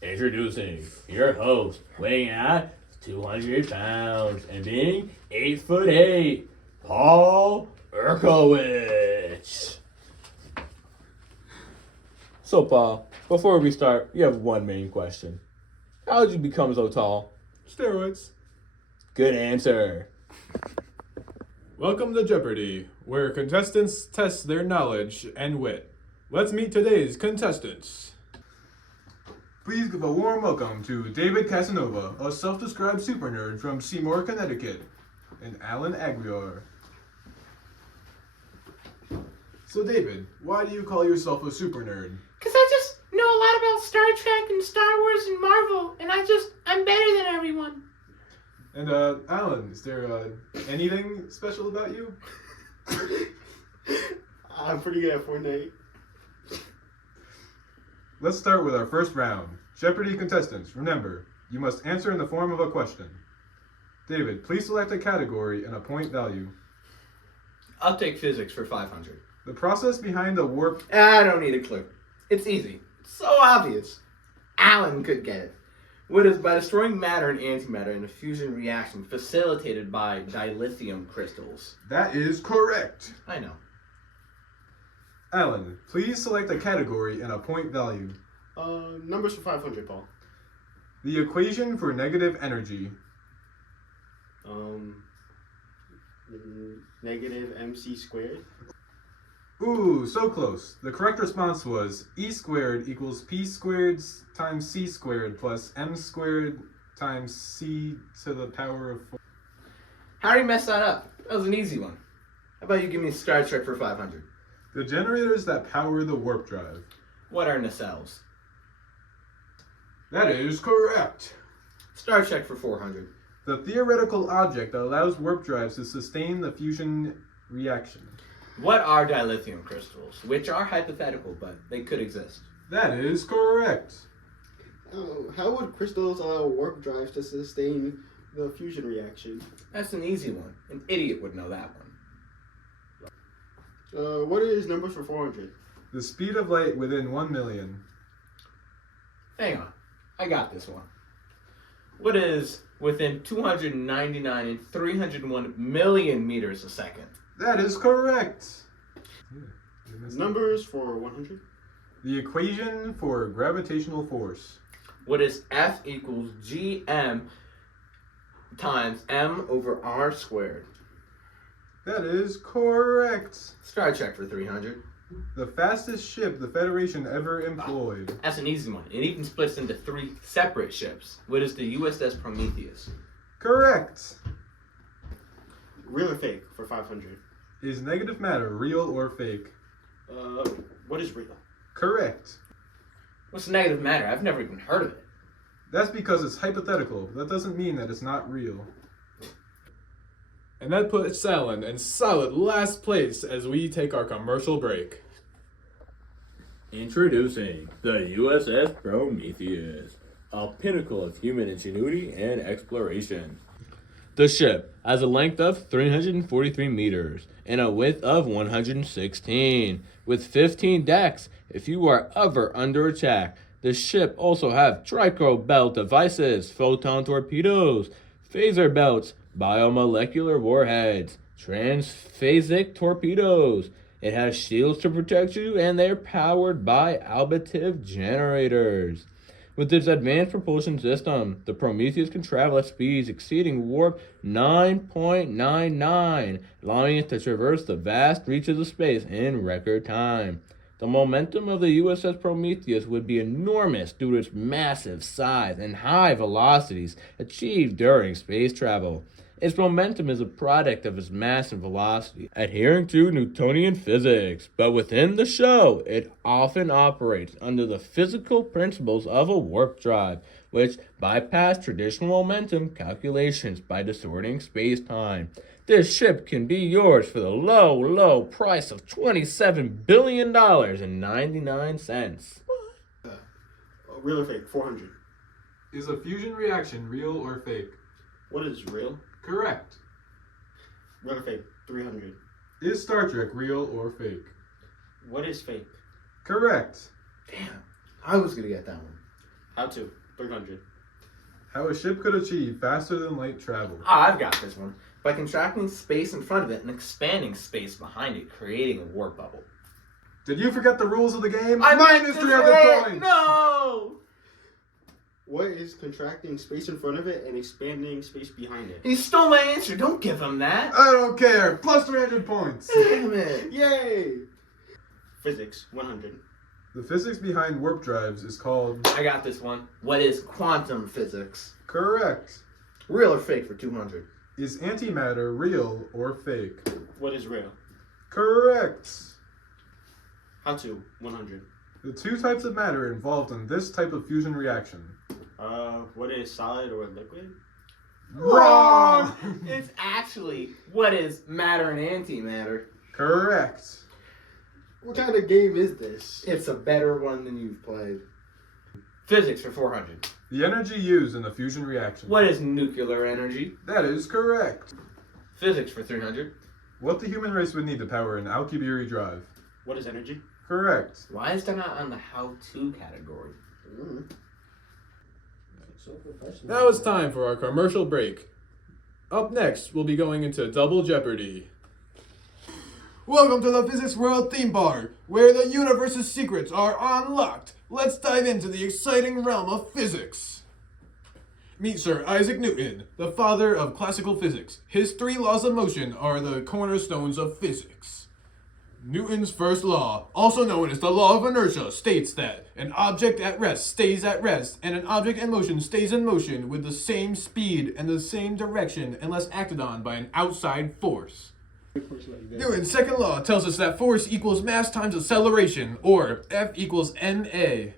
Introducing your host, weighing at 200 pounds and being 8'8", Paul Urkowitz. So, Paul, before we start, you have one main question. How did you become so tall? Steroids. Good answer. Welcome to Jeopardy, where contestants test their knowledge and wit. Let's meet today's contestants. Please give a warm welcome to David Casanova, a self-described super nerd from Seymour, Connecticut, and Alan Aguiar. So David, why do you call yourself a super nerd? Because I just know a lot about Star Trek and Star Wars and Marvel, and I'm better than everyone. And Alan, is there anything special about you? I'm pretty good at Fortnite. Let's start with our first round. Jeopardy contestants, remember, you must answer in the form of a question. David, please select a category and a point value. I'll take physics for 500. The process behind the warp... I don't need a clue. It's easy. So obvious. Alan could get it. What is by destroying matter and antimatter in a fusion reaction facilitated by dilithium crystals. That is correct. I know. Alan, please select a category and a point value. Numbers for 500, Paul. The equation for negative energy. Negative MC squared. Ooh, so close. The correct response was E squared equals P squared times C squared plus M squared times C to the power of 4. How did you mess that up? That was an easy one. How about you give me Star Trek for 500? The generators that power the warp drive. What are nacelles? That is correct. Star Trek for 400. The theoretical object that allows warp drives to sustain the fusion reaction. What are dilithium crystals? Which are hypothetical, but they could exist. That is correct. How would crystals allow warp drives to sustain the fusion reaction? That's an easy one. An idiot would know that one. What is numbers for 400? The speed of light within 1 million. Hang on. I got this one. What is within 299 and 301 million meters a second? That is correct. Numbers for 100? The equation for gravitational force. What is F equals GM times M over R squared? That is correct. Star Trek for 300. The fastest ship the Federation ever employed. That's an easy one. It even splits into 3 separate ships. What is the USS Prometheus? Correct. Real or fake for 500? Is negative matter real or fake? What is real? Correct. What's negative matter? I've never even heard of it. That's because it's hypothetical. That doesn't mean that it's not real. And that puts Alan in solid last place as we take our commercial break. Introducing the USS Prometheus, a pinnacle of human ingenuity and exploration. The ship has a length of 343 meters and a width of 116, with 15 decks if you are ever under attack. The ship also have trico belt devices, photon torpedoes, phaser belts, biomolecular warheads, transphasic torpedoes. It has shields to protect you, and they're powered by albative generators. With its advanced propulsion system, the Prometheus can travel at speeds exceeding warp 9.99, allowing it to traverse the vast reaches of space in record time. The momentum of the USS Prometheus would be enormous due to its massive size and high velocities achieved during space travel. Its momentum is a product of its mass and velocity, adhering to Newtonian physics, but within the show, it often operates under the physical principles of a warp drive, which bypass traditional momentum calculations by distorting space-time. This ship can be yours for the low, low price of $27 billion and 99 cents. Real or fake? 400. Is a fusion reaction real or fake? What is real? Correct. Real or fake? 300. Is Star Trek real or fake? What is fake? Correct. Damn, I was gonna get that one. How to? 300. How a ship could achieve faster than light travel. I've got this one. By contracting space in front of it and expanding space behind it, creating a warp bubble. Did you forget the rules of the game? I Minus missed 300 it! points! No! What is contracting space in front of it and expanding space behind it? He stole my answer. Don't give him that. I don't care. Plus 300 points. Damn it. Yay! Physics, 100. The physics behind warp drives is called... I got this one. What is quantum physics? Correct. Real or fake for 200? Is antimatter real or fake? What is real? Correct. How to? 100. The two types of matter involved in this type of fusion reaction. What is solid or liquid? Wrong! It's actually what is matter and antimatter. Correct. What kind of game is this? It's a better one than you've played. Physics for 400. The energy used in the fusion reaction. What is nuclear energy? That is correct. Physics for 300. What the human race would need to power an Alcubierre drive. What is energy? Correct. Why is that not on the how-to category? Now it's time for our commercial break. Up next, we'll be going into Double Jeopardy. Welcome to the Physics World theme park, where the universe's secrets are unlocked. Let's dive into the exciting realm of physics. Meet Sir Isaac Newton, the father of classical physics. His 3 laws of motion are the cornerstones of physics. Newton's first law, also known as the law of inertia, states that an object at rest stays at rest, and an object in motion stays in motion with the same speed and the same direction unless acted on by an outside force. Newton's second law tells us that force equals mass times acceleration, or F equals ma.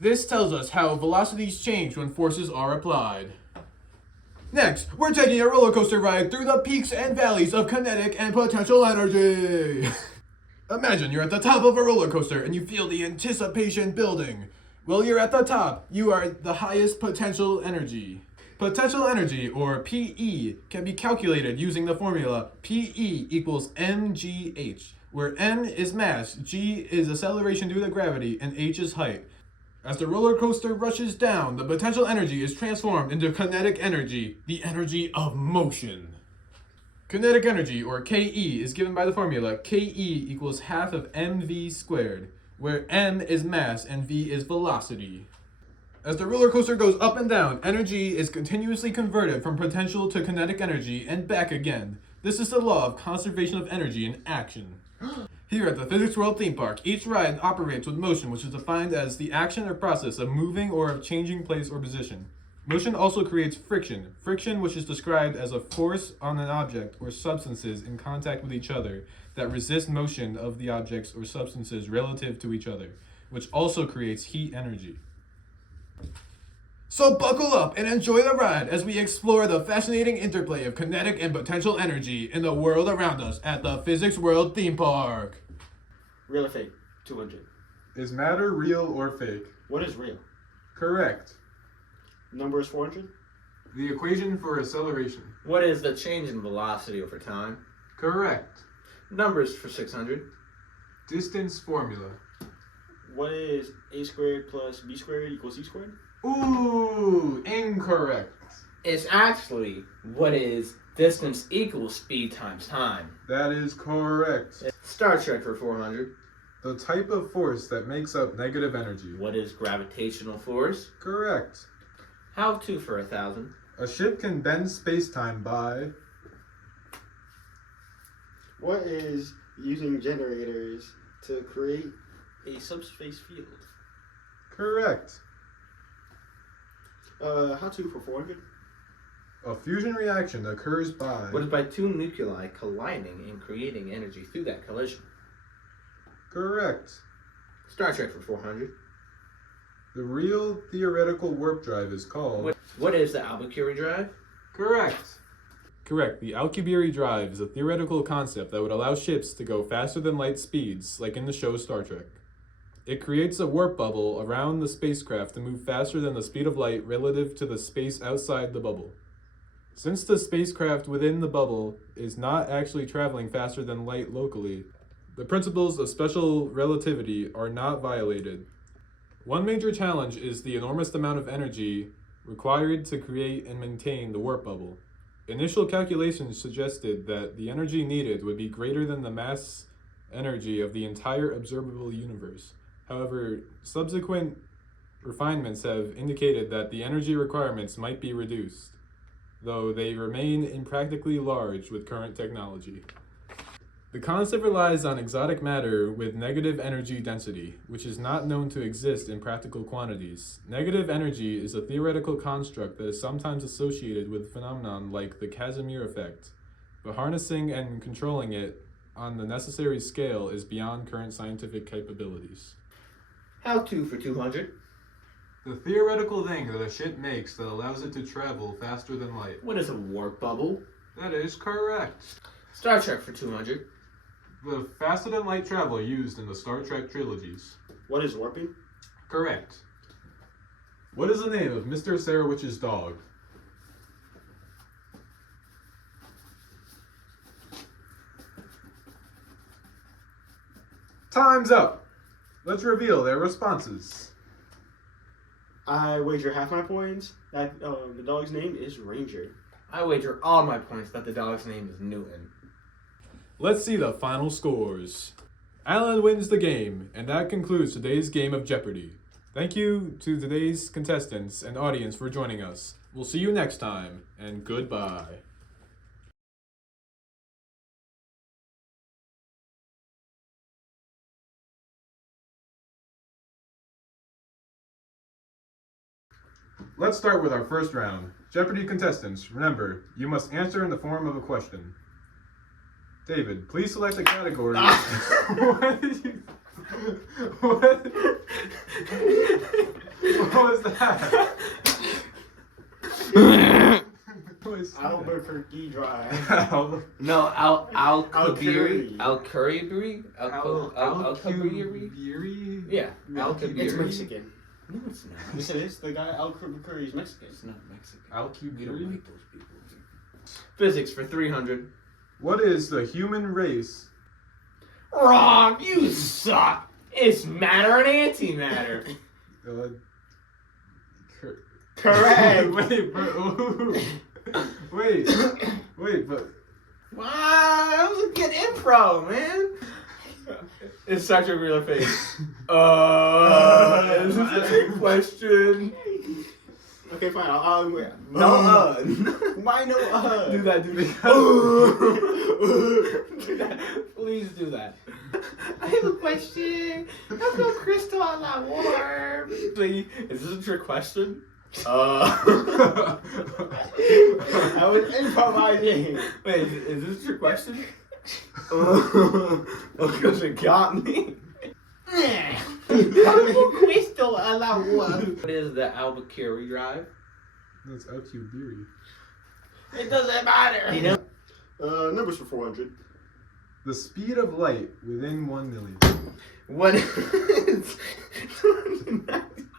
This tells us how velocities change when forces are applied. Next, we're taking a roller coaster ride through the peaks and valleys of kinetic and potential energy. Imagine you're at the top of a roller coaster and you feel the anticipation building. Well, you're at the top. You are the highest potential energy. Potential energy, or PE, can be calculated using the formula PE equals mgh, where m is mass, g is acceleration due to gravity, and h is height. As the roller coaster rushes down, the potential energy is transformed into kinetic energy, the energy of motion. Kinetic energy, or KE, is given by the formula KE equals half of mv squared, where m is mass and v is velocity. As the roller coaster goes up and down, energy is continuously converted from potential to kinetic energy and back again. This is the law of conservation of energy in action. Here at the Physics World theme park, each ride operates with motion, which is defined as the action or process of moving or of changing place or position. Motion also creates friction. Friction, which is described as a force on an object or substances in contact with each other that resist motion of the objects or substances relative to each other, which also creates heat energy. So buckle up and enjoy the ride as we explore the fascinating interplay of kinetic and potential energy in the world around us at the Physics World theme park. Real or fake? 200. Is matter real or fake? What is real? Correct. Number is 400. The equation for acceleration. What is the change in velocity over time? Correct. Numbers for 600. Distance formula. What is a squared plus b squared equals c squared? Ooh, incorrect. It's actually what is distance equals speed times time. That is correct. Star Trek for 400. The type of force that makes up negative energy. What is gravitational force? Correct. How to for 1,000. A ship can bend space-time by... What is using generators to create a subspace field? Correct. How to for 400? A fusion reaction occurs by... What is by 2 nuclei colliding and creating energy through that collision? Correct. Star Trek for 400. The real theoretical warp drive is called... What is the Albuquerque drive? Correct. Correct. The Alcubierre drive is a theoretical concept that would allow ships to go faster than light speeds, like in the show Star Trek. It creates a warp bubble around the spacecraft to move faster than the speed of light relative to the space outside the bubble. Since the spacecraft within the bubble is not actually traveling faster than light locally, the principles of special relativity are not violated. One major challenge is the enormous amount of energy required to create and maintain the warp bubble. Initial calculations suggested that the energy needed would be greater than the mass energy of the entire observable universe. However, subsequent refinements have indicated that the energy requirements might be reduced, though they remain impractically large with current technology. The concept relies on exotic matter with negative energy density, which is not known to exist in practical quantities. Negative energy is a theoretical construct that is sometimes associated with phenomenon like the Casimir effect, but harnessing and controlling it on the necessary scale is beyond current scientific capabilities. How to for 200? The theoretical thing that a ship makes that allows it to travel faster than light. What is a warp bubble? That is correct. Star Trek for 200. The faster than light travel used in the Star Trek trilogies. What is warping? Correct. What is the name of Mr. Sarowich's dog? Time's up. Let's reveal their responses. I wager half my points that the dog's name is Ranger. I wager all my points that the dog's name is Newton. Let's see the final scores. Alan wins the game, and that concludes today's game of Jeopardy. Thank you to today's contestants and audience for joining us. We'll see you next time, and goodbye. Let's start with our first round. Jeopardy contestants, remember, you must answer in the form of a question. David, please select a category. What did you... What? What was that? Albuquerque Drive. No, Al-Curry. Al-Curry? Al-Kubiri? Yeah, It's Al-Kubiri. Mexican. No, it's not. Yes, it is. The guy Albuquerque is Mexican. It's not Mexican. Al-Kubiri? We don't like those people. Physics for 300. What is the human race? Wrong! You suck! It's matter and antimatter. Correct. Wait, but ooh. Wait, but Wow, that was a good improv, man. It's such a real face. Is this a trick question? Okay, fine. I'll No, Why no? Do that. Do that. Please do that. I have a question. How come Crystal on that warm? Please. Is this a trick question? I was improvising. Wait, is this a trick question? Because it got me. How come Crystal on that warm? What is the Albuquerque Drive? that's Al-Kubiri. It doesn't matter. You know? Numbers for 400. The speed of light within 1 million. What is...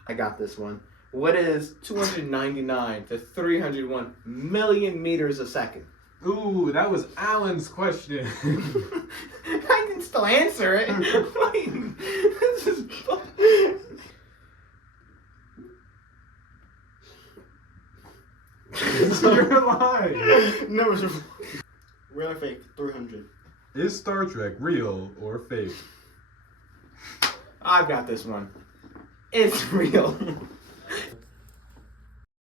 I got this one. What is 299 to 301 million meters a second? Ooh, that was Alan's question. I can still answer it. Wait, this is... You're lying. Numbers for real or fake? 300. Is Star Trek real or fake? I've got this one. It's real.